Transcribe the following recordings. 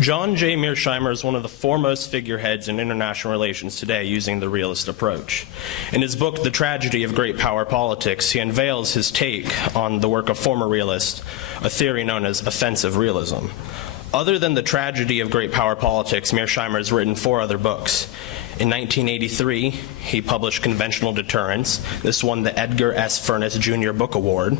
John J. Mearsheimer is one of the foremost figureheads in international relations today using the realist approach. In his book, The Tragedy of Great Power Politics, he unveils his take on the work of former realists, a theory known as offensive realism. Other than The Tragedy of Great Power Politics, Mearsheimer has written 4 other books. In 1983, he published Conventional Deterrence. This won the Edgar S. Furness Jr. Book Award.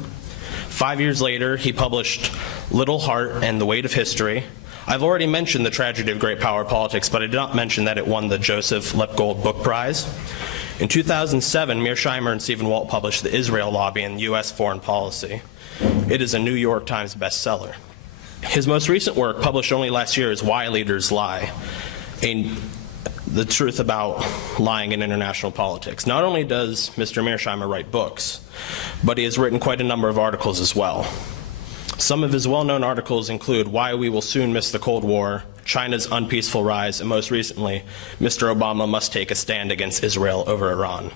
5 years later, he published Little Heart and the Weight of History. I've already mentioned The Tragedy of Great Power Politics, but I did not mention that it won the Joseph Lepgold Book Prize. In 2007, Mearsheimer and Stephen Walt published The Israel Lobby and U.S. Foreign Policy. It is a New York Times bestseller. His most recent work, published only last year, is Why Leaders Lie, the truth about lying in international politics. Not only does Mr. Mearsheimer write books, but he has written quite a number of articles as well. Some of his well-known articles include Why We Will Soon Miss the Cold War, China's Unpeaceful Rise, and most recently, Mr. Obama Must Take a Stand Against Israel over Iran.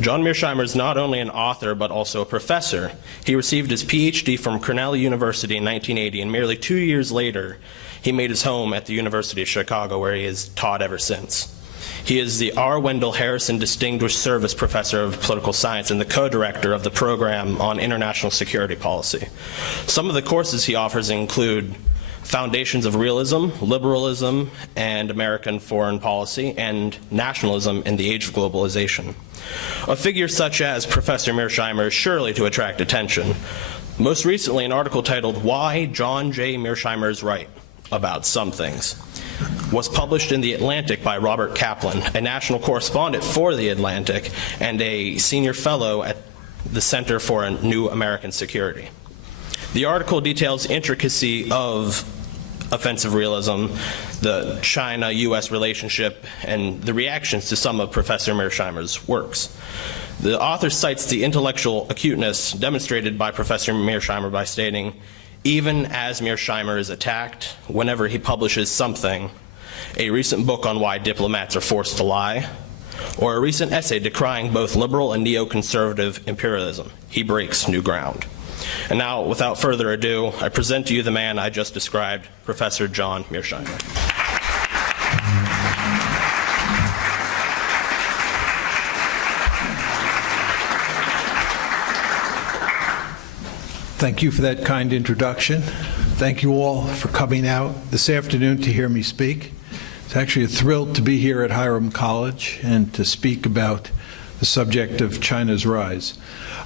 John Mearsheimer is not only an author, but also a professor. He received his PhD from Cornell University in 1980, and merely 2 years later, he made his home at the University of Chicago, where he has taught ever since. He is the R.Wendell Harrison Distinguished Service Professor of Political Science and the co-director of the program on international security policy. Some of the courses he offers include Foundations of Realism, Liberalism, and American Foreign Policy, and Nationalism in the Age of Globalization. A figure such as Professor Mearsheimer is surely to attract attention. Most recently, an article titled Why John J. Mearsheimer is Right About Some Things was published in The Atlantic by Robert Kaplan, a national correspondent for The Atlantic and a senior fellow at the Center for New American Security. The article details intricacy of offensive realism, the China-U.S. relationship, and the reactions to some of Professor Mearsheimer's works. The author cites the intellectual acuteness demonstrated by Professor Mearsheimer by stating, even as Mearsheimer is attacked whenever he publishes something, a recent book on why diplomats are forced to lie, or a recent essay decrying both liberal and neoconservative imperialism, he breaks new ground. And now, without further ado, I present to you the man I just described, Professor John Mearsheimer. Thank you for that kind introduction. Thank you all for coming out this afternoon to hear me speak. It's actually a thrill to be here at Hiram College and to speak about the subject of China's rise.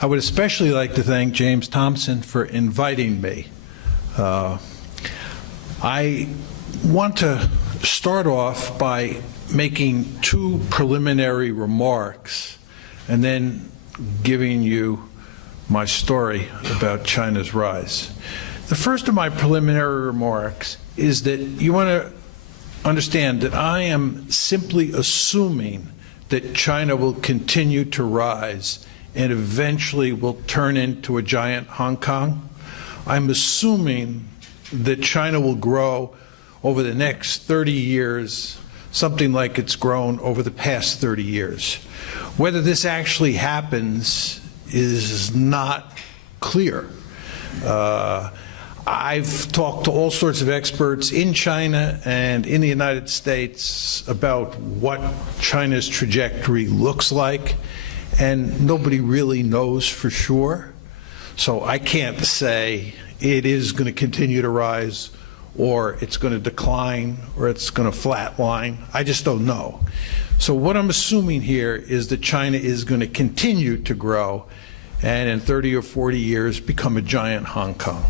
I would especially like to thank James Thompson for inviting me. I want to start off by making 2 preliminary remarks and then giving you my story about China's rise. The first of my preliminary remarks is that you want to understand that I am simply assuming that China will continue to rise and eventually will turn into a giant Hong Kong. I'm assuming that China will grow over the next 30 years, something like it's grown over the past 30 years. Whether this actually happens is not clear. I've talked to all sorts of experts in China and in the United States about what China's trajectory looks like, and nobody really knows for sure. So I can't say it is going to continue to rise, or it's going to decline, or it's going to flatline. I just don't know. So what I'm assuming here is that China is going to continue to grow and in 30 or 40 years become a giant Hong Kong.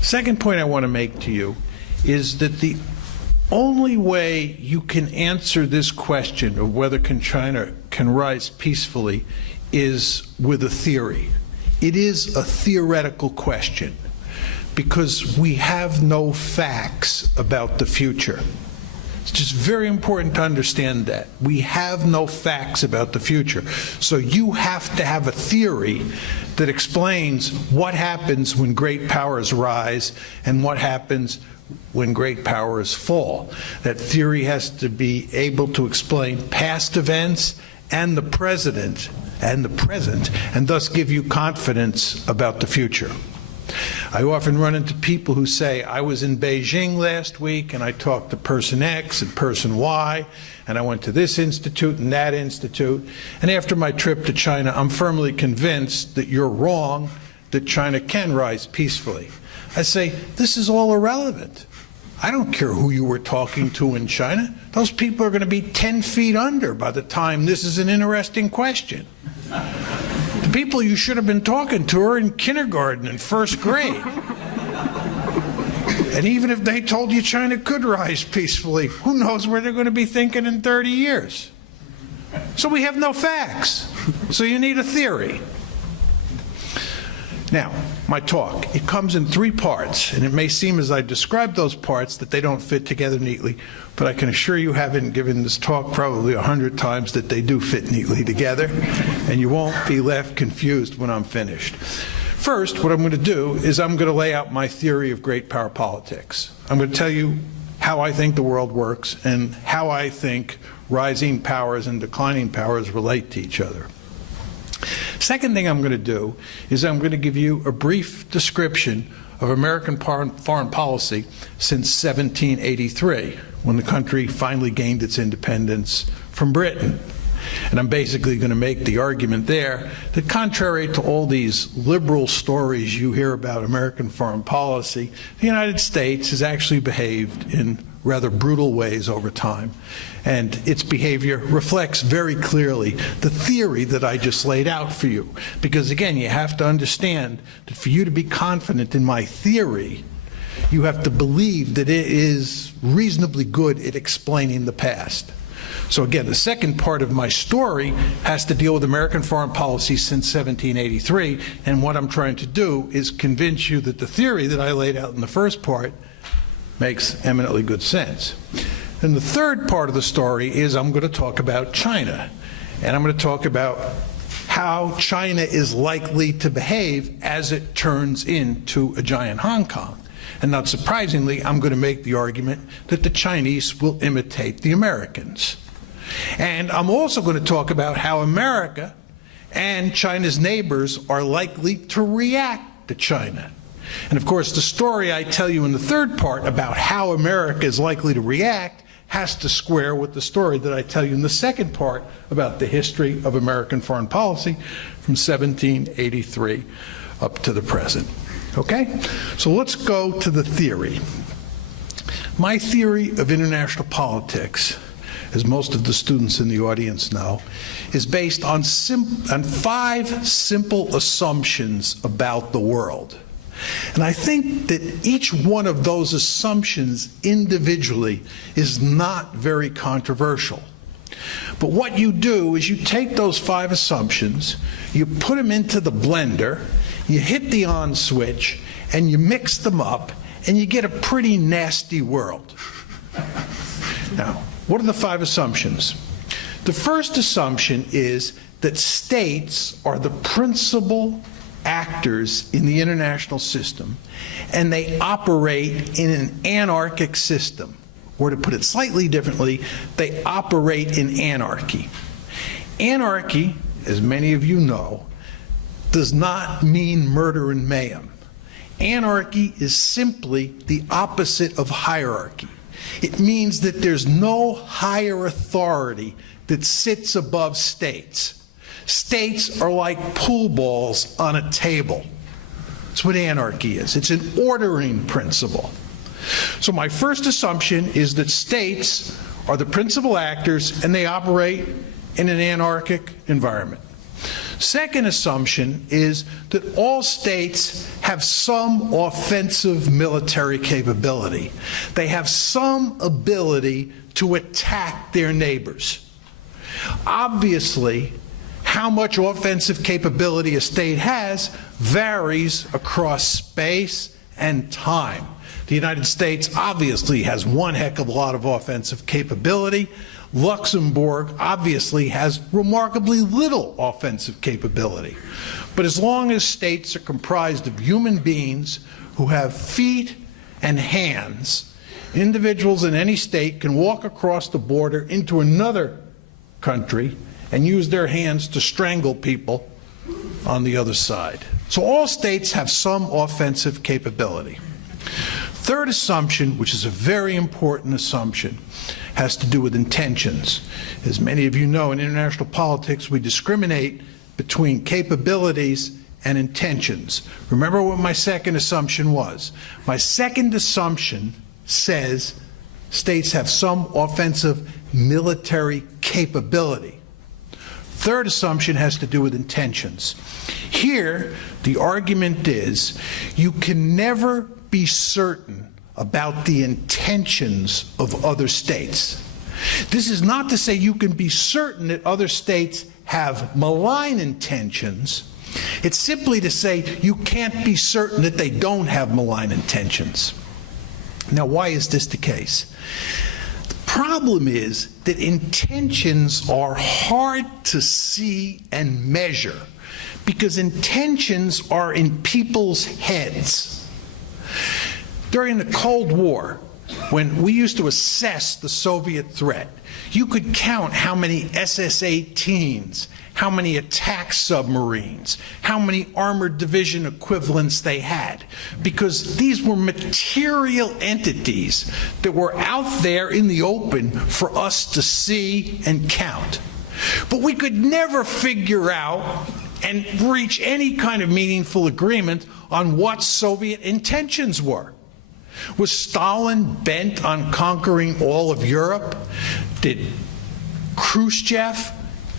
Second point I want to make to you is that the only way you can answer this question of whether China can rise peacefully is with a theory. It is a theoretical question because we have no facts about the future. It's just very important to understand that. We have no facts about the future. So you have to have a theory that explains what happens when great powers rise and what happens when great powers fall. That theory has to be able to explain past events and the present, and thus give you confidence about the future. I often run into people who say, I was in Beijing last week and I talked to person X and person Y, and I went to this institute and that institute, and after my trip to China, I'm firmly convinced that you're wrong, that China can rise peacefully. I say, this is all irrelevant. I don't care who you were talking to in China. Those people are going to be 10 feet under by the time this is an interesting question. The people you should have been talking to are in kindergarten and first grade. And even if they told you China could rise peacefully, who knows where they're going to be thinking in 30 years? So we have no facts. So you need a theory. Now, my talk, it comes in 3 parts, and it may seem as I describe those parts that they don't fit together neatly, but I can assure you, having given this talk probably 100 times, that they do fit neatly together, and you won't be left confused when I'm finished. First, what I'm going to do is I'm going to lay out my theory of great power politics. I'm going to tell you how I think the world works and how I think rising powers and declining powers relate to each other. Second thing I'm going to do is I'm going to give you a brief description of American foreign policy since 1783, when the country finally gained its independence from Britain. And I'm basically going to make the argument there that contrary to all these liberal stories you hear about American foreign policy, the United States has actually behaved in rather brutal ways over time. And its behavior reflects very clearly the theory that I just laid out for you. Because again, you have to understand that for you to be confident in my theory, you have to believe that it is reasonably good at explaining the past. So again, the second part of my story has to deal with American foreign policy since 1783, and what I'm trying to do is convince you that the theory that I laid out in the first part makes eminently good sense. And the third part of the story is I'm going to talk about China, and I'm going to talk about how China is likely to behave as it turns into a giant Hong Kong. And not surprisingly, I'm going to make the argument that the Chinese will imitate the Americans. And I'm also going to talk about how America and China's neighbors are likely to react to China. And of course, the story I tell you in the third part about how America is likely to react has to square with the story that I tell you in the second part about the history of American foreign policy from 1783 up to the present. Okay? So let's go to the theory. My theory of international politics, as most of the students in the audience know, is based on 5 simple assumptions about the world. And I think that each one of those assumptions individually is not very controversial. But what you do is you take those 5 assumptions, you put them into the blender, you hit the on switch, and you mix them up, and you get a pretty nasty world. Now, what are the 5 assumptions? The first assumption is that states are the principal actors in the international system, and they operate in an anarchic system. Or to put it slightly differently, they operate in anarchy. Anarchy, as many of you know, does not mean murder and mayhem. Anarchy is simply the opposite of hierarchy. It means that there's no higher authority that sits above states. States are like pool balls on a table. That's what anarchy is. It's an ordering principle. So my first assumption is that states are the principal actors and they operate in an anarchic environment. Second assumption is that all states have some offensive military capability. They have some ability to attack their neighbors. Obviously, how much offensive capability a state has varies across space and time. The United States obviously has one heck of a lot of offensive capability. Luxembourg obviously has remarkably little offensive capability. But as long as states are comprised of human beings who have feet and hands, individuals in any state can walk across the border into another country and use their hands to strangle people on the other side. So all states have some offensive capability. Third assumption, which is a very important assumption, has to do with intentions. As many of you know, in international politics, we discriminate between capabilities and intentions. Remember what my second assumption was. My second assumption says states have some offensive military capability. Third assumption has to do with intentions. Here, the argument is you can never be certain about the intentions of other states. This is not to say you can be certain that other states have malign intentions. It's simply to say you can't be certain that they don't have malign intentions. Now, why is this the case? The problem is that intentions are hard to see and measure because intentions are in people's heads. During the Cold War, when we used to assess the Soviet threat, you could count how many SS-18s, how many attack submarines, how many armored division equivalents they had, because these were material entities that were out there in the open for us to see and count. But we could never figure out and reach any kind of meaningful agreement on what Soviet intentions were. Was Stalin bent on conquering all of Europe? Did Khrushchev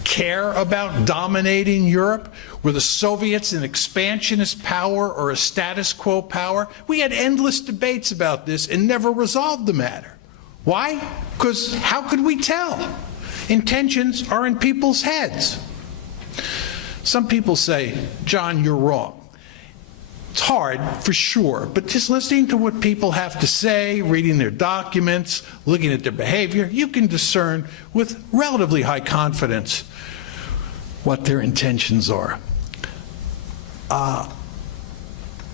care about dominating Europe? Were the Soviets an expansionist power or a status quo power? We had endless debates about this and never resolved the matter. Why? Because how could we tell? Intentions are in people's heads. Some people say, John, you're wrong. It's hard, for sure, but just listening to what people have to say, reading their documents, looking at their behavior, you can discern with relatively high confidence what their intentions are.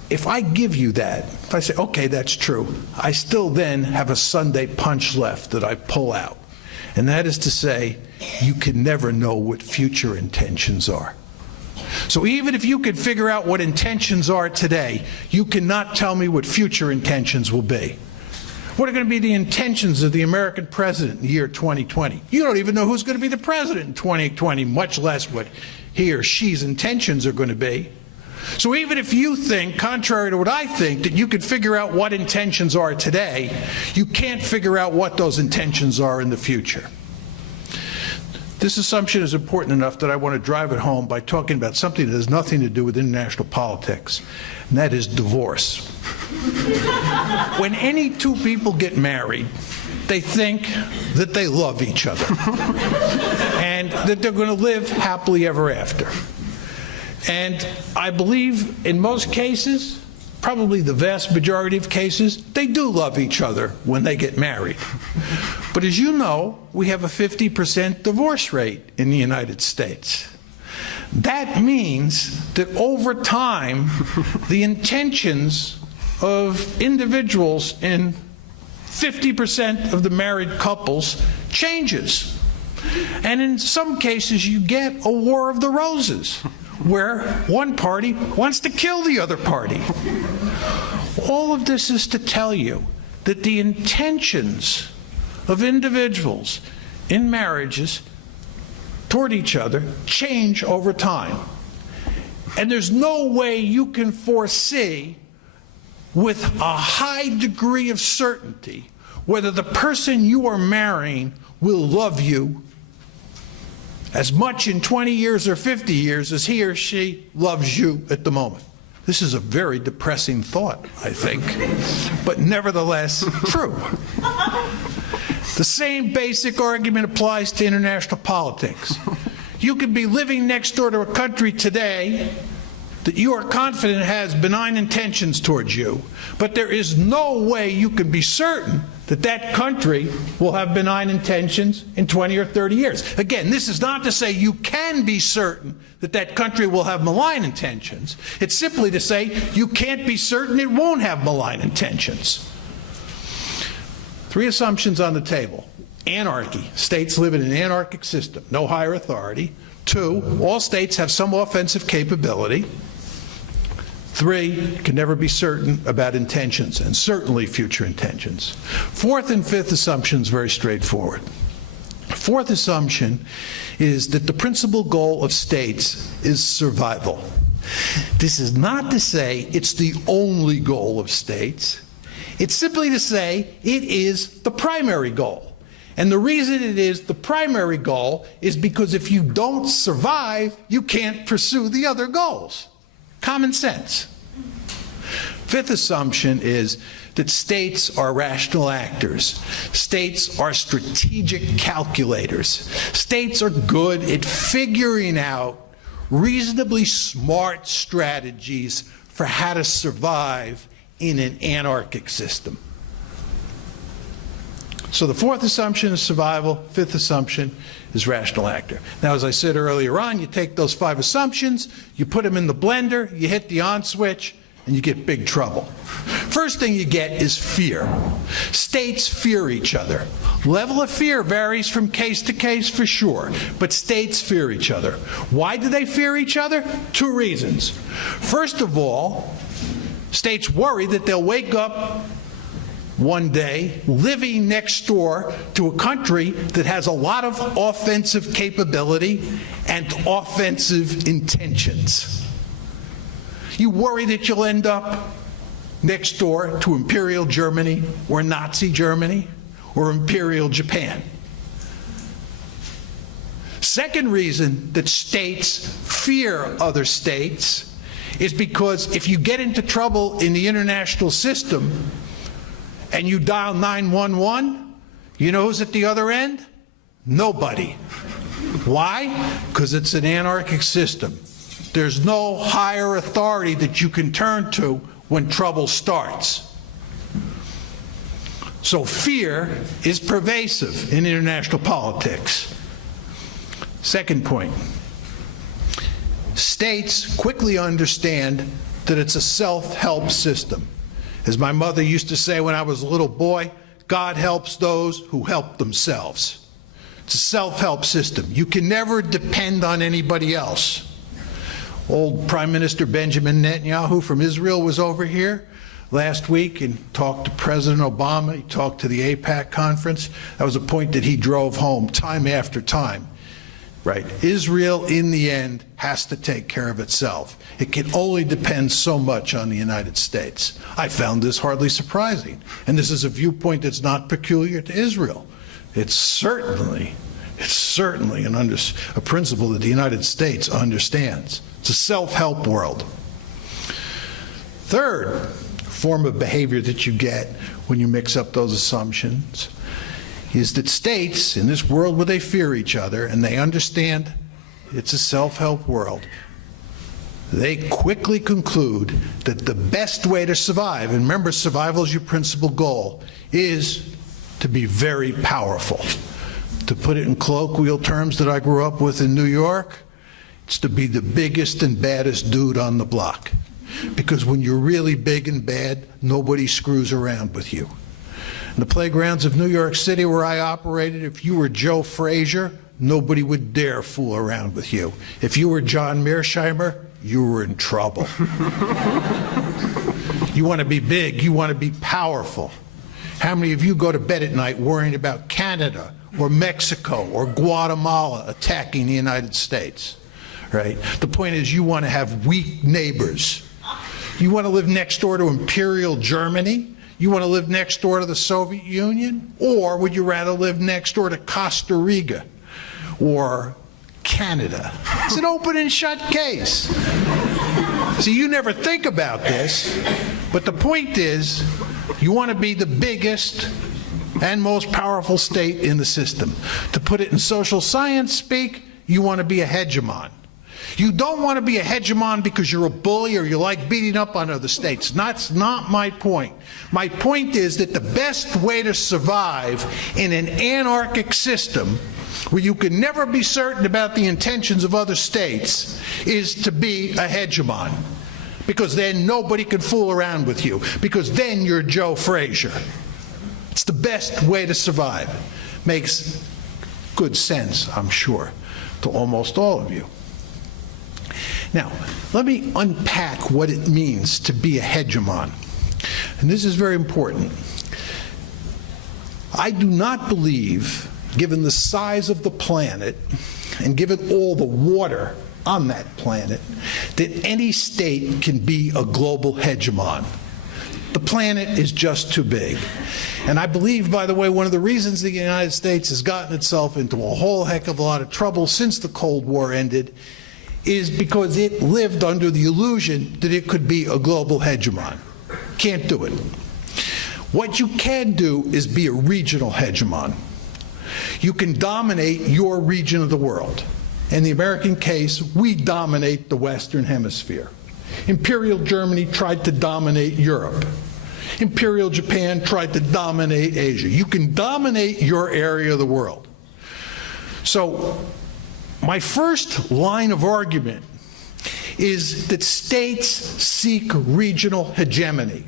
If I give you that, if I say, okay, that's true, I still then have a Sunday punch left that I pull out. And that is to say, you can never know what future intentions are. So even if you could figure out what intentions are today, you cannot tell me what future intentions will be. What are going to be the intentions of the American president in the year 2020? You don't even know who's going to be the president in 2020, much less what he or she's intentions are going to be. So even if you think, contrary to what I think, that you could figure out what intentions are today, you can't figure out what those intentions are in the future. This assumption is important enough that I want to drive it home by talking about something that has nothing to do with international politics, and that is divorce. When any two people get married, they think that they love each other and that they're going to live happily ever after. And I believe in most cases, probably the vast majority of cases, they do love each other when they get married. But as you know, we have a 50% divorce rate in the United States. That means that over time, the intentions of individuals in 50% of the married couples changes. And in some cases, you get a war of the roses, where one party wants to kill the other party. All of this is to tell you that the intentions of individuals in marriages toward each other change over time. And there's no way you can foresee with a high degree of certainty whether the person you are marrying will love you as much in 20 years or 50 years as he or she loves you at the moment. This is a very depressing thought, I think, but nevertheless true. The same basic argument applies to international politics. You could be living next door to a country today that you are confident has benign intentions towards you, but there is no way you can be certain that that country will have benign intentions in 20 or 30 years. Again, this is not to say you can be certain that that country will have malign intentions. It's simply to say you can't be certain it won't have malign intentions. Three assumptions on the table. Anarchy. States live in an anarchic system. No higher authority. Two, all states have some offensive capability. 3, can never be certain about intentions, and certainly future intentions. Fourth and fifth assumptions, very straightforward. Fourth assumption is that the principal goal of states is survival. This is not to say it's the only goal of states. It's simply to say it is the primary goal. And the reason it is the primary goal is because if you don't survive, you can't pursue the other goals. Common sense. Fifth assumption is that states are rational actors. States are strategic calculators. States are good at figuring out reasonably smart strategies for how to survive in an anarchic system. So the fourth assumption is survival. Fifth assumption is rational actor. Now, as I said earlier on, you take those 5 assumptions, you put them in the blender, you hit the on switch, and you get big trouble. First thing you get is fear. States fear each other. Level of fear varies from case to case for sure, but states fear each other. Why do they fear each other? 2 reasons. First of all, states worry that they'll wake up one day living next door to a country that has a lot of offensive capability and offensive intentions. You worry that you'll end up next door to Imperial Germany or Nazi Germany or Imperial Japan. Second reason that states fear other states is because if you get into trouble in the international system and you dial 911, you know who's at the other end? Nobody. Why? Because it's an anarchic system. There's no higher authority that you can turn to when trouble starts. So fear is pervasive in international politics. Second point. States quickly understand that it's a self-help system. As my mother used to say when I was a little boy, God helps those who help themselves. It's a self-help system. You can never depend on anybody else. Old Prime Minister Benjamin Netanyahu from Israel was over here last week and talked to President Obama. He talked to the AIPAC conference. That was a point that he drove home time after time. Right. Israel, in the end, has to take care of itself. It can only depend so much on the United States. I found this hardly surprising. And this is a viewpoint that's not peculiar to Israel. It's certainly a principle that the United States understands. It's a self-help world. Third form of behavior that you get when you mix up those assumptions is that states, in this world where they fear each other and they understand it's a self-help world, they quickly conclude that the best way to survive, and remember survival is your principal goal, is to be very powerful. To put it in colloquial terms that I grew up with in New York, it's to be the biggest and baddest dude on the block. Because when you're really big and bad, nobody screws around with you. In the playgrounds of New York City where I operated, if you were Joe Frazier, nobody would dare fool around with you. If you were John Mearsheimer, you were in trouble. You want to be big, you want to be powerful. How many of you go to bed at night worrying about Canada or Mexico or Guatemala attacking the United States? Right? The point is you want to have weak neighbors. You want to live next door to Imperial Germany? You want to live next door to the Soviet Union? Or would you rather live next door to Costa Rica or Canada? It's an open and shut case. See, you never think about this, but the point is you want to be the biggest and most powerful state in the system. To put it in social science speak, you want to be a hegemon. You don't want to be a hegemon because you're a bully or you like beating up on other states. That's not my point. My point is that the best way to survive in an anarchic system where you can never be certain about the intentions of other states is to be a hegemon. Because then nobody can fool around with you. Because then you're Joe Frazier. It's the best way to survive. Makes good sense, I'm sure, to almost all of you. Now, let me unpack what it means to be a hegemon. And this is very important. I do not believe, given the size of the planet and given all the water on that planet, that any state can be a global hegemon. The planet is just too big. And I believe, by the way, one of the reasons the United States has gotten itself into a whole heck of a lot of trouble since the Cold War ended is because it lived under the illusion that it could be a global hegemon. Can't do it. What you can do is be a regional hegemon. You can dominate your region of the world. In the American case, we dominate the Western Hemisphere. Imperial Germany tried to dominate Europe. Imperial Japan tried to dominate Asia. You can dominate your area of the world. So my first line of argument is that states seek regional hegemony.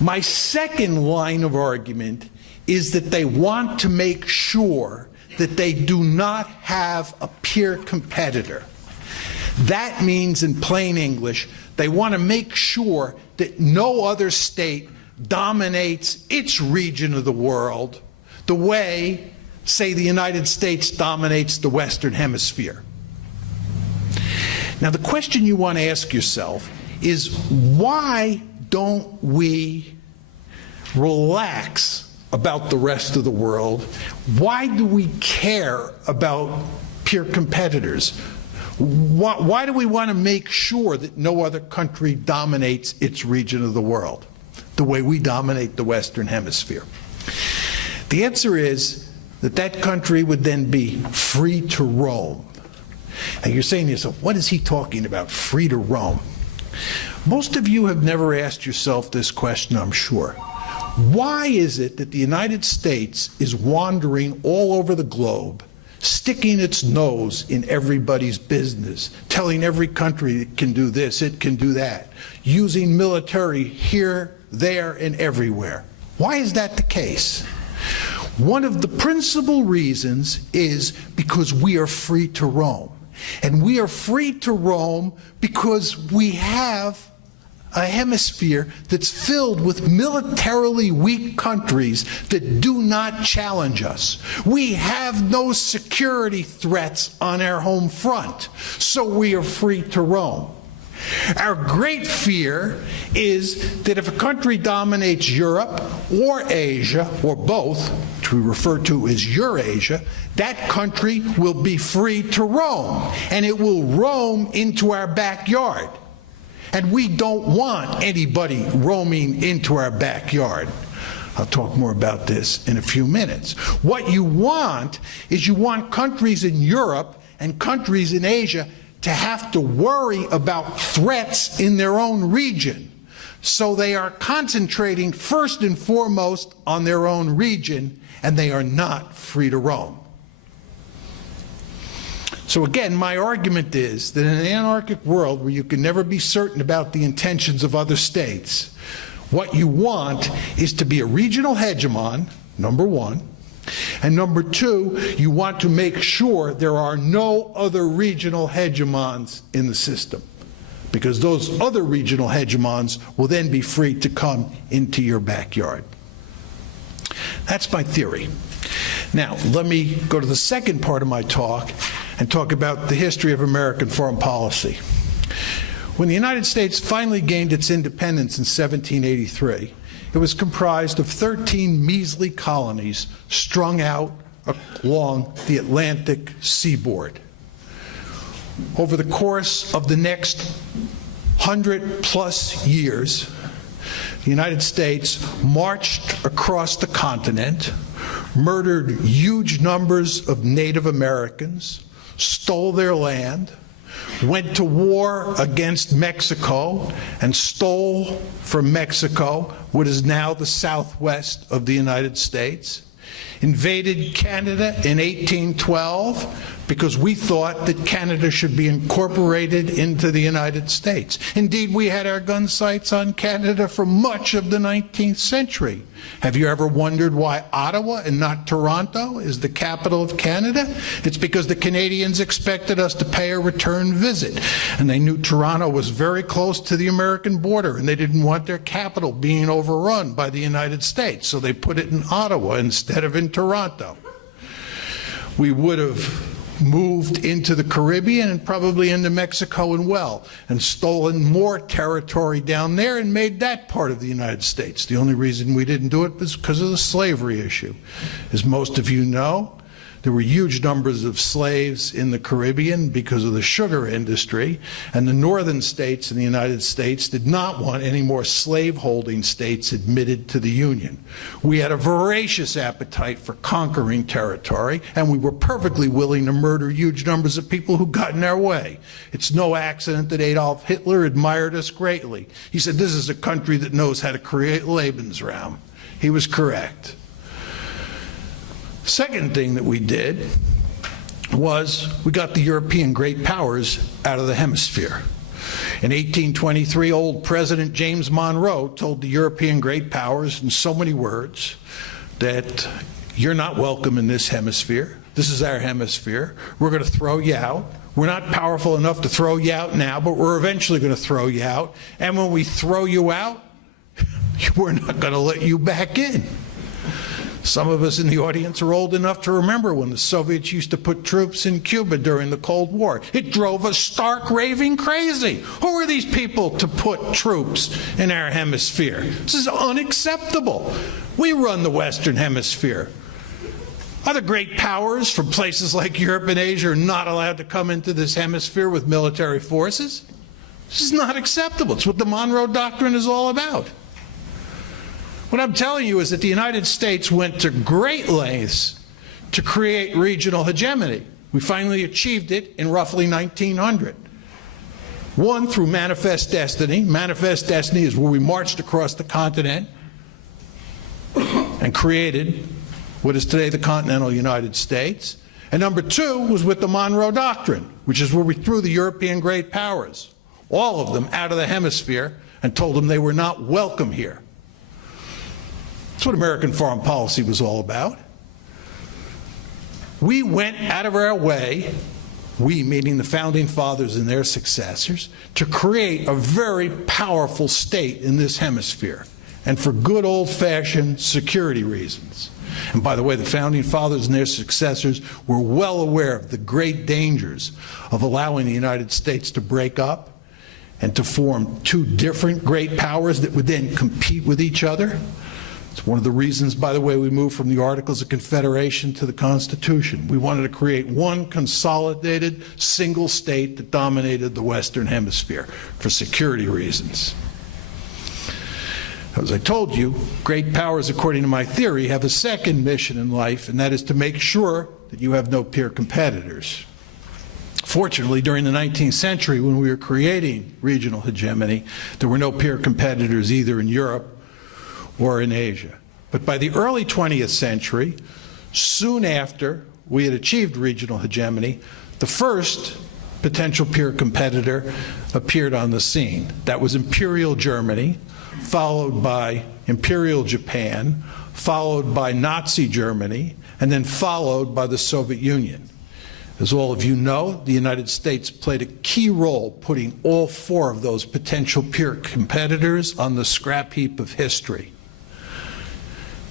My second line of argument is that they want to make sure that they do not have a peer competitor. That means, in plain English, they want to make sure that no other state dominates its region of the world the way, say, the United States dominates the Western Hemisphere. Now, the question you want to ask yourself is, why don't we relax about the rest of the world? Why do we care about peer competitors? Why do we want to make sure that no other country dominates its region of the world the way we dominate the Western Hemisphere? The answer is that that country would then be free to roam. And you're saying to yourself, what is he talking about, free to roam? Most of you have never asked yourself this question, I'm sure. Why is it that the United States is wandering all over the globe, sticking its nose in everybody's business, telling every country it can do this, it can do that, using military here, there, and everywhere? Why is that the case? One of the principal reasons is because we are free to roam. And we are free to roam because we have a hemisphere that's filled with militarily weak countries that do not challenge us. We have no security threats on our home front, so we are free to roam. Our great fear is that if a country dominates Europe or Asia, or both, which we refer to as Eurasia, that country will be free to roam, and it will roam into our backyard. And we don't want anybody roaming into our backyard. I'll talk more about this in a few minutes. What you want is you want countries in Europe and countries in Asia to have to worry about threats in their own region. So they are concentrating first and foremost on their own region, and they are not free to roam. So again, my argument is that in an anarchic world where you can never be certain about the intentions of other states, what you want is to be a regional hegemon, number one, and number two, you want to make sure there are no other regional hegemons in the system, because those other regional hegemons will then be free to come into your backyard. That's my theory. Now, let me go to the second part of my talk and talk about the history of American foreign policy. When the United States finally gained its independence in 1783, it was comprised of 13 measly colonies strung out along the Atlantic seaboard. Over the course of the next 100+ years, the United States marched across the continent, murdered huge numbers of Native Americans, stole their land, went to war against Mexico, and stole from Mexico what is now the southwest of the United States, invaded Canada in 1812, because we thought that Canada should be incorporated into the United States. Indeed, we had our gun sights on Canada for much of the 19th century. Have you ever wondered why Ottawa and not Toronto is the capital of Canada? It's because the Canadians expected us to pay a return visit, and they knew Toronto was very close to the American border, and they didn't want their capital being overrun by the United States, so they put it in Ottawa instead of in Toronto. We would have moved into the Caribbean and probably into Mexico and stolen more territory down there and made that part of the United States. The only reason we didn't do it was because of the slavery issue. As most of you know, there were huge numbers of slaves in the Caribbean because of the sugar industry, and the northern states in the United States did not want any more slave-holding states admitted to the Union. We had a voracious appetite for conquering territory, and we were perfectly willing to murder huge numbers of people who got in our way. It's no accident that Adolf Hitler admired us greatly. He said, "This is a country that knows how to create Lebensraum." He was correct. Second thing that we did was we got the European great powers out of the hemisphere. In 1823, old President James Monroe told the European great powers in so many words that you're not welcome in this hemisphere. This is our hemisphere. We're going to throw you out. We're not powerful enough to throw you out now, but we're eventually going to throw you out. And when we throw you out, we're not going to let you back in. Some of us in the audience are old enough to remember when the Soviets used to put troops in Cuba during the Cold War. It drove us stark raving crazy. Who are these people to put troops in our hemisphere? This is unacceptable. We run the Western Hemisphere. Other great powers from places like Europe and Asia are not allowed to come into this hemisphere with military forces. This is not acceptable. It's what the Monroe Doctrine is all about. What I'm telling you is that the United States went to great lengths to create regional hegemony. We finally achieved it in roughly 1900. One, through Manifest Destiny. Manifest Destiny is where we marched across the continent and created what is today the continental United States. And number two was with the Monroe Doctrine, which is where we threw the European great powers, all of them out of the hemisphere, and told them they were not welcome here. That's what American foreign policy was all about. We went out of our way, we meaning the Founding Fathers and their successors, to create a very powerful state in this hemisphere, and for good old-fashioned security reasons. And by the way, the Founding Fathers and their successors were well aware of the great dangers of allowing the United States to break up and to form two different great powers that would then compete with each other. It's one of the reasons, by the way, we moved from the Articles of Confederation to the Constitution. We wanted to create one consolidated single state that dominated the Western Hemisphere for security reasons. As I told you, great powers, according to my theory, have a second mission in life, and that is to make sure that you have no peer competitors. Fortunately, during the 19th century, when we were creating regional hegemony, there were no peer competitors either in Europe or in Asia. But by the early 20th century, soon after we had achieved regional hegemony, the first potential peer competitor appeared on the scene. That was Imperial Germany, followed by Imperial Japan, followed by Nazi Germany, and then followed by the Soviet Union. As all of you know, the United States played a key role putting all four of those potential peer competitors on the scrap heap of history.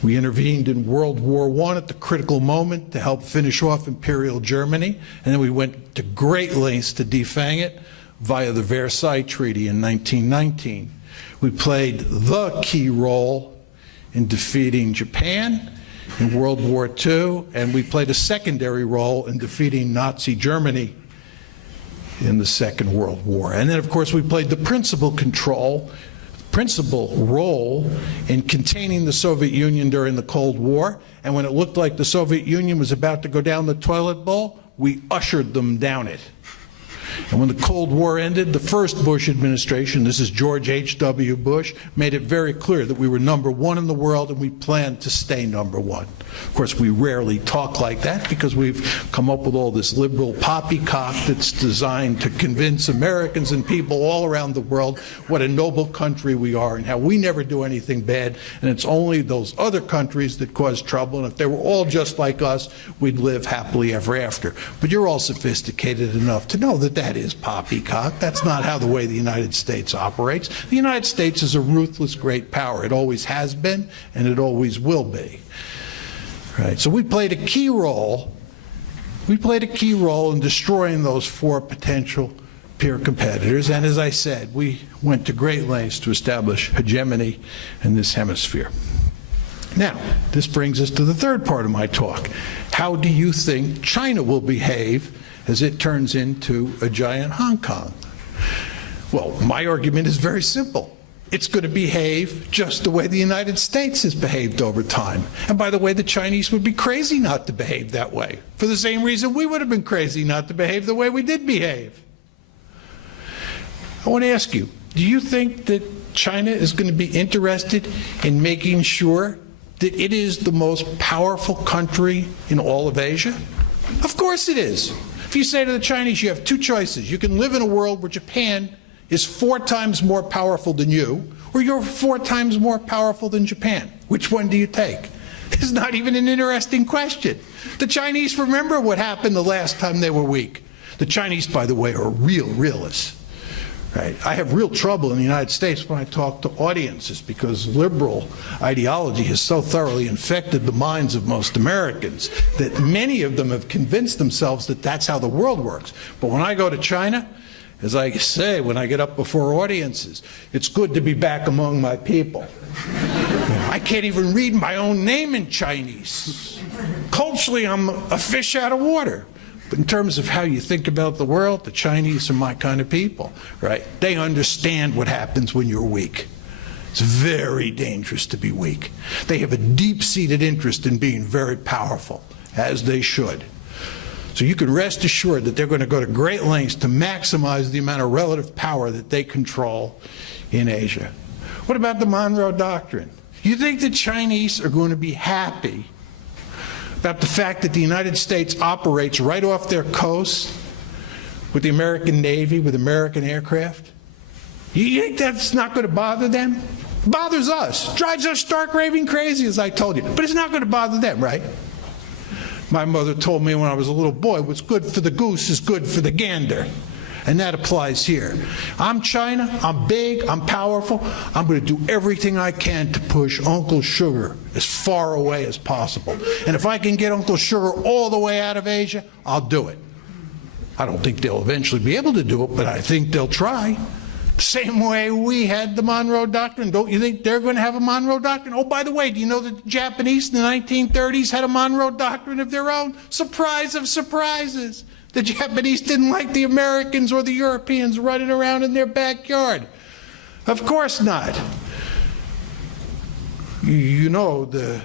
We intervened in World War I at the critical moment to help finish off Imperial Germany, and then we went to great lengths to defang it via the Versailles Treaty in 1919. We played the key role in defeating Japan in World War II, and we played a secondary role in defeating Nazi Germany in the Second World War. And then, of course, we played the principal role in containing the Soviet Union during the Cold War, and when it looked like the Soviet Union was about to go down the toilet bowl, we ushered them down it. And when the Cold War ended, the first Bush administration, this is George H.W. Bush, made it very clear that we were number one in the world and we planned to stay number one. Of course, we rarely talk like that because we've come up with all this liberal poppycock that's designed to convince Americans and people all around the world what a noble country we are and how we never do anything bad, and it's only those other countries that cause trouble, and if they were all just like us, we'd live happily ever after. But you're all sophisticated enough to know that that is poppycock. That's not how the way the United States operates. The United States is a ruthless great power. It always has been, and it always will be. Right. So we played a key role. We played a key role in destroying those four potential peer competitors, and as I said, we went to great lengths to establish hegemony in this hemisphere. Now, this brings us to the third part of my talk. How do you think China will behave as it turns into a giant Hong Kong? Well, my argument is very simple. It's going to behave just the way the United States has behaved over time. And by the way, the Chinese would be crazy not to behave that way, for the same reason we would have been crazy not to behave the way we did behave. I want to ask you, do you think that China is going to be interested in making sure that it is the most powerful country in all of Asia? Of course it is. If you say to the Chinese, you have two choices. You can live in a world where Japan is 4 times more powerful than you, or you're 4 times more powerful than Japan. Which one do you take? It's not even an interesting question. The Chinese remember what happened the last time they were weak. The Chinese, by the way, are real realists. Right? I have real trouble in the United States when I talk to audiences because liberal ideology has so thoroughly infected the minds of most Americans that many of them have convinced themselves that that's how the world works. But when I go to China, as I say when I get up before audiences, it's good to be back among my people. I can't even read my own name in Chinese. Culturally, I'm a fish out of water. But in terms of how you think about the world, the Chinese are my kind of people, right? They understand what happens when you're weak. It's very dangerous to be weak. They have a deep-seated interest in being very powerful, as they should. So you can rest assured that they're going to go to great lengths to maximize the amount of relative power that they control in Asia. What about the Monroe Doctrine? You think the Chinese are going to be happy about the fact that the United States operates right off their coast with the American Navy, with American aircraft? You think that's not going to bother them? It bothers us. Drives us stark raving crazy, as I told you. But it's not going to bother them, right? My mother told me when I was a little boy, what's good for the goose is good for the gander. And that applies here. I'm China, I'm big, I'm powerful. I'm going to do everything I can to push Uncle Sugar as far away as possible. And if I can get Uncle Sugar all the way out of Asia, I'll do it. I don't think they'll eventually be able to do it, but I think they'll try. The same way we had the Monroe Doctrine. Don't you think they're going to have a Monroe Doctrine? Oh, by the way, do you know that the Japanese in the 1930s had a Monroe Doctrine of their own? Surprise of surprises. The Japanese didn't like the Americans or the Europeans running around in their backyard. Of course not. You know, the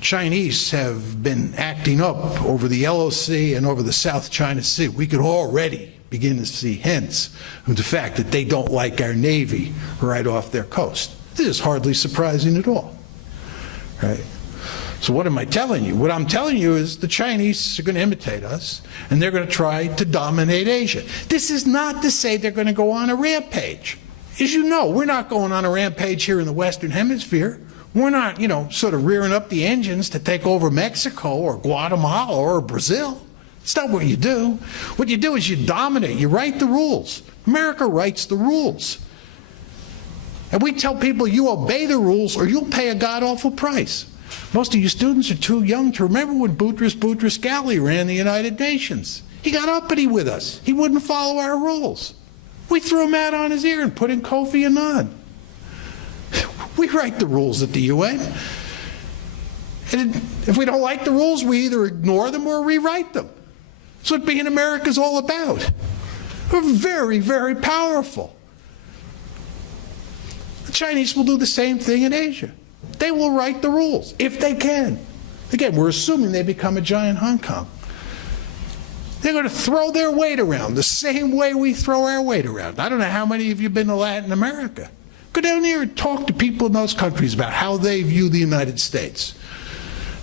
Chinese have been acting up over the LOC and over the South China Sea. We could already begin to see hints of the fact that they don't like our Navy right off their coast. This is hardly surprising at all. Right? So what am I telling you? What I'm telling you is the Chinese are going to imitate us, and they're going to try to dominate Asia. This is not to say they're going to go on a rampage. As you know, we're not going on a rampage here in the Western Hemisphere. We're not, you know, sort of rearing up the engines to take over Mexico or Guatemala or Brazil. It's not what you do. What you do is you dominate. You write the rules. America writes the rules. And we tell people you obey the rules or you'll pay a god-awful price. Most of you students are too young to remember when Boutros Ghali ran the United Nations. He got uppity with us. He wouldn't follow our rules. We threw him out on his ear and put in Kofi Annan. We write the rules at the UN. And if we don't like the rules, we either ignore them or rewrite them. That's what being America is all about. We're very, very powerful. The Chinese will do the same thing in Asia. They will write the rules, if they can. Again, we're assuming they become a giant Hong Kong. They're going to throw their weight around the same way we throw our weight around. I don't know how many of you have been to Latin America. Go down there and talk to people in those countries about how they view the United States.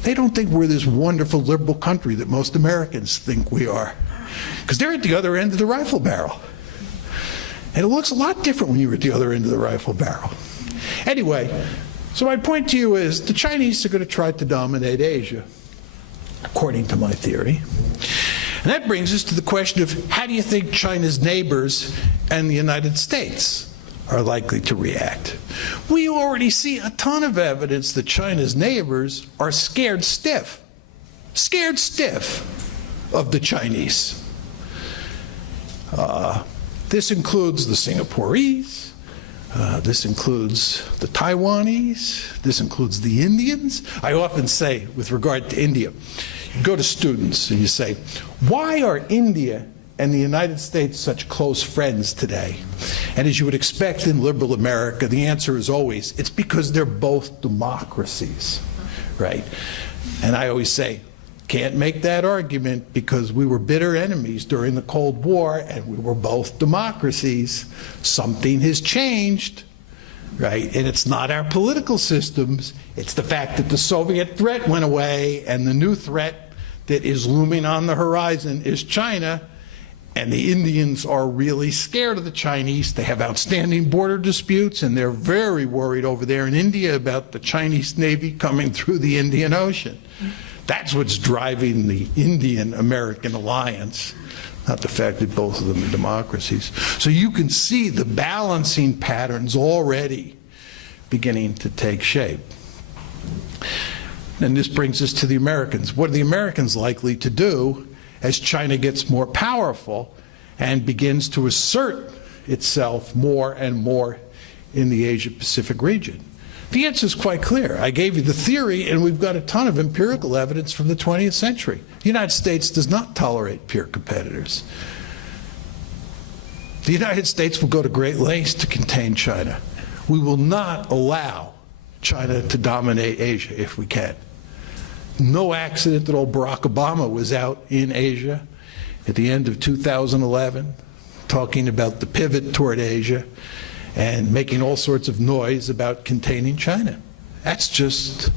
They don't think we're this wonderful liberal country that most Americans think we are, because they're at the other end of the rifle barrel. And it looks a lot different when you're at the other end of the rifle barrel. Anyway, so my point to you is the Chinese are going to try to dominate Asia, according to my theory. And that brings us to the question of how do you think China's neighbors and the United States are likely to react? We already see a ton of evidence that China's neighbors are scared stiff of the Chinese. This includes the Singaporeans, this includes the Taiwanese, this includes the Indians. I often say, with regard to India, you go to students and you say, why are India and the United States such close friends today? And as you would expect in liberal America, the answer is always, it's because they're both democracies, right? And I always say, can't make that argument because we were bitter enemies during the Cold War and we were both democracies. Something has changed, right? And it's not our political systems, it's the fact that the Soviet threat went away and the new threat that is looming on the horizon is China. And the Indians are really scared of the Chinese. They have outstanding border disputes, and they're very worried over there in India about the Chinese Navy coming through the Indian Ocean. That's what's driving the Indian-American alliance, not the fact that both of them are democracies. So you can see the balancing patterns already beginning to take shape. And this brings us to the Americans. What are the Americans likely to do as China gets more powerful and begins to assert itself more and more in the Asia-Pacific region? The answer is quite clear. I gave you the theory, and we've got a ton of empirical evidence from the 20th century. The United States does not tolerate peer competitors. The United States will go to great lengths to contain China. We will not allow China to dominate Asia if we can. No accident that old Barack Obama was out in Asia at the end of 2011 talking about the pivot toward Asia and making all sorts of noise about containing China. That's just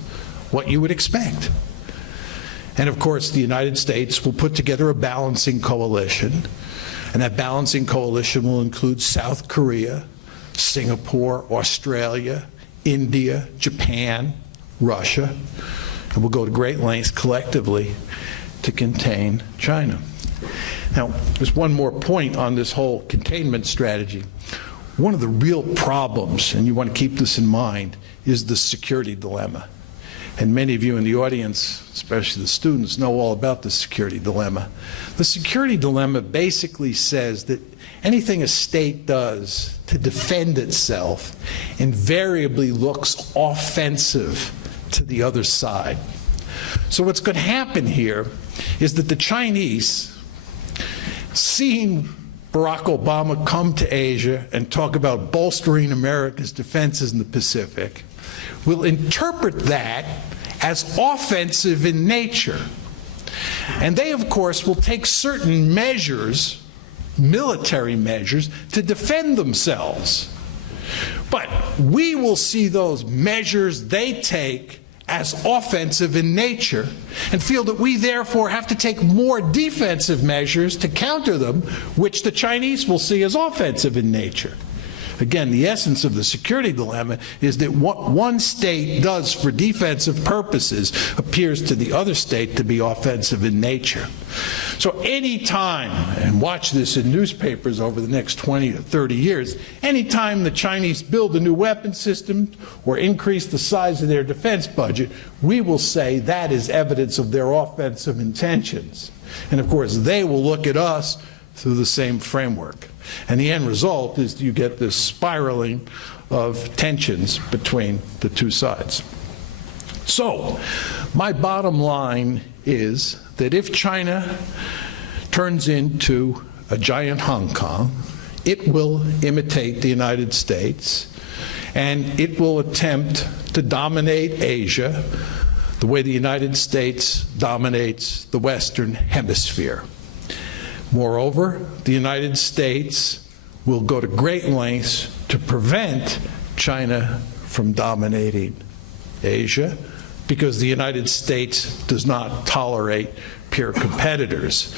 what you would expect. And of course, the United States will put together a balancing coalition, and that balancing coalition will include South Korea, Singapore, Australia, India, Japan, Russia, and we'll go to great lengths collectively to contain China. Now, there's one more point on this whole containment strategy. One of the real problems, and you want to keep this in mind, is the security dilemma. And many of you in the audience, especially the students, know all about the security dilemma. The security dilemma basically says that anything a state does to defend itself invariably looks offensive to the other side. So what's going to happen here is that the Chinese, seeing Barack Obama come to Asia and talk about bolstering America's defenses in the Pacific, will interpret that as offensive in nature. And they, of course, will take certain measures, military measures, to defend themselves. But we will see those measures they take as offensive in nature and feel that we therefore have to take more defensive measures to counter them, which the Chinese will see as offensive in nature. Again, the essence of the security dilemma is that what one state does for defensive purposes appears to the other state to be offensive in nature. So any time, and watch this in newspapers over the next 20 to 30 years, any time the Chinese build a new weapon system or increase the size of their defense budget, we will say that is evidence of their offensive intentions. And of course, they will look at us through the same framework. And the end result is you get this spiraling of tensions between the two sides. So, my bottom line is that if China turns into a giant Hong Kong, it will imitate the United States, and it will attempt to dominate Asia the way the United States dominates the Western Hemisphere. Moreover, the United States will go to great lengths to prevent China from dominating Asia, because the United States does not tolerate peer competitors.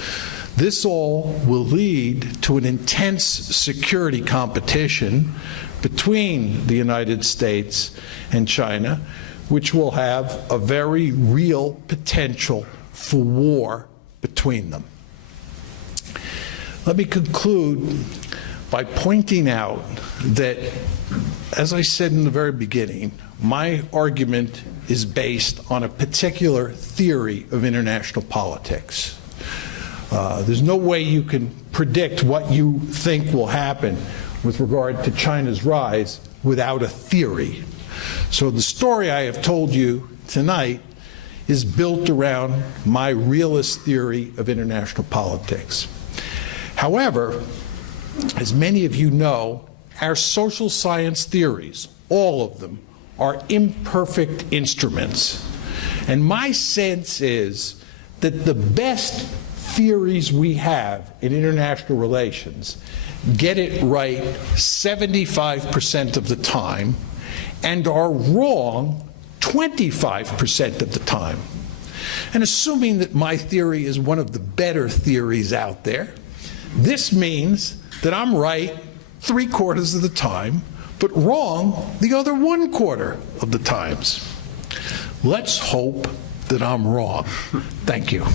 This all will lead to an intense security competition between the United States and China, which will have a very real potential for war between them. Let me conclude by pointing out that, as I said in the very beginning, my argument is based on a particular theory of international politics. There's no way you can predict what you think will happen with regard to China's rise without a theory. So the story I have told you tonight is built around my realist theory of international politics. However, as many of you know, our social science theories, all of them, are imperfect instruments. And my sense is that the best theories we have in international relations get it right 75% of the time and are wrong 25% of the time. And assuming that my theory is one of the better theories out there, this means that I'm right 3/4 of the time, but wrong the other 1/4 of the times. Let's hope that I'm wrong. Thank you.